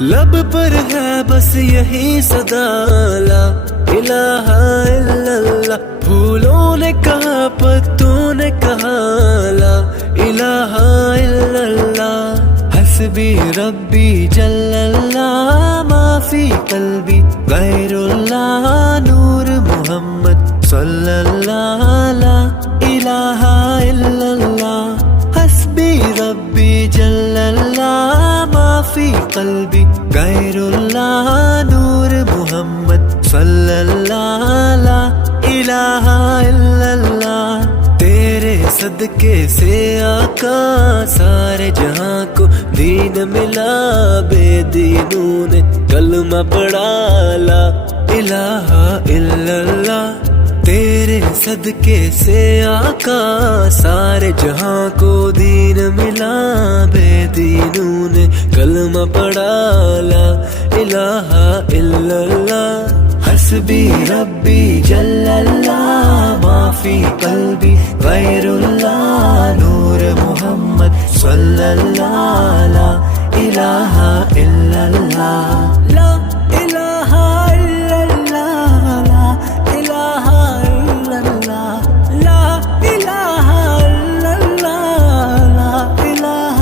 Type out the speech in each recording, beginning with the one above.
لب پر ہے بس یہی صدا لا الہ الا اللہ، پھولوں نے کہا پتوں نے کہا لا الہ الا اللہ، حسبی ربی جل اللہ، ما فی قلبی غیر اللہ، نور محمد صلی اللہ لا الہ الا اللہ، حسبی ربی جل اللہ، ما فی قلبی غیر اللہ، نور محمد صلی اللہ لا الہ الا اللہ، تیرے صدقے سے آقا سارے جہاں کو دین ملا، بے دینوں نے کلمہ پڑھا لا الہ الا اللہ، تیرے صدقے سے آقا سارے جہاں کو دین ملا، بے دینوں نے کلمہ پڑھا لا الہ الا اللہ، حسبی ربی جل اللہ، ما فی قلبی غیر اللہ، نور محمد صلی اللہ لا الہ الا اللہ، لا الہ الا اللہ، لا الہ الا اللہ، لا الہ الا اللہ، لا الہ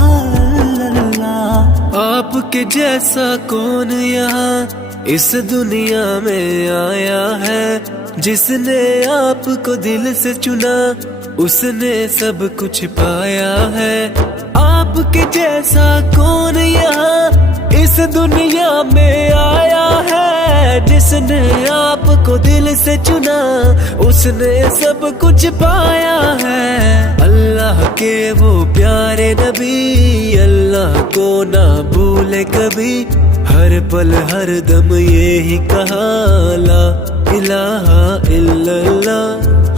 الا اللہ، آپ کے جیسا کون یہاں اس دنیا میں آیا ہے، جس نے آپ کو دل سے چنا اس نے سب کچھ پایا ہے، آپ کے جیسا کون یہاں اس دنیا میں آیا ہے، جس نے آپ کو دل سے چنا اس نے سب کچھ پایا ہے، اللہ کے وہ پیارے نبی اللہ کو نہ بھولے کبھی، ہر پل ہر دم یہی کہا لا الہ الا اللہ،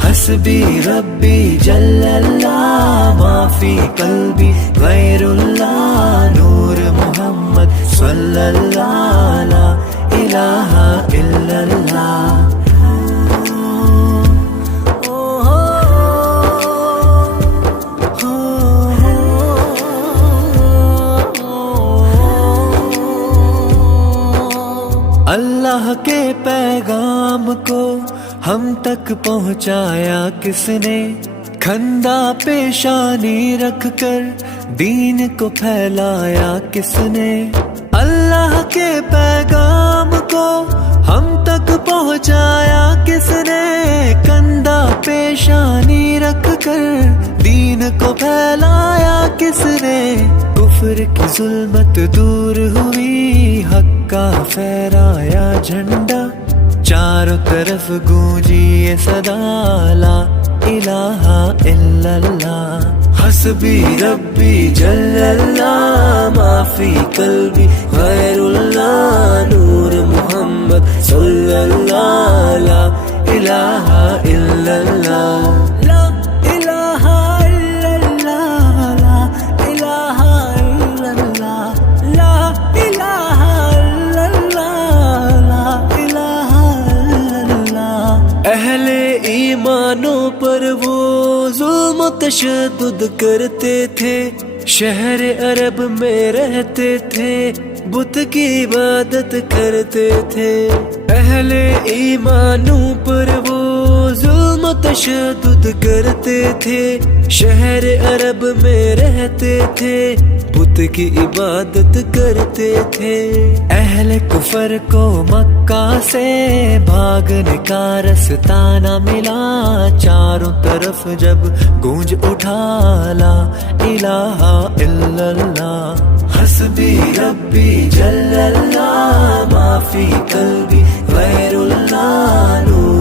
حسبی ربی جل اللہ، ما فی قلبی غیر اللہ، نور محمد صلی اللہ لا الہ الا اللہ، اللہ کے پیغام کو ہم تک پہنچایا کس نے، کھندا پیشانی رکھ کر دین کو پھیلایا کس نے، اللہ کے پیغام کو ہم تک پہنچایا کس نے، کندھا پیشانی رکھ کر دین کو پھیلایا کس نے، کفر کی ظلمت دور ہوئی حق کا پھہرایا جھنڈا، چاروں طرف گونجی یہ صدا لا الہ الا اللہ، حسبی ربی جل اللہ، ما فی قلبی غیر اللہ، نور محمد صلی اللہ لا الہ الا اللہ، لا الہ الا اللہ، لا الہ الا اللہ، لا الہ الا اللہ، لا الہ الا اللہ، اہل ایمانوں پر وہ ظلم و تشدد کرتے تھے، شہر عرب میں رہتے تھے، بت کی عبادت کرتے تھے، اہل ایمانوں پر وہ ظلم و تشدد کرتے تھے، شہر عرب میں رہتے تھے، بت کی عبادت کرتے تھے، اہل کفر کو مکہ سے بھاگنے کا رستہ نہ ملا، چاروں طرف جب گونج اٹھا لا الہ الا اللہ، حسبی ربی جل اللہ، ما فی قلبی غیر اللہ، نور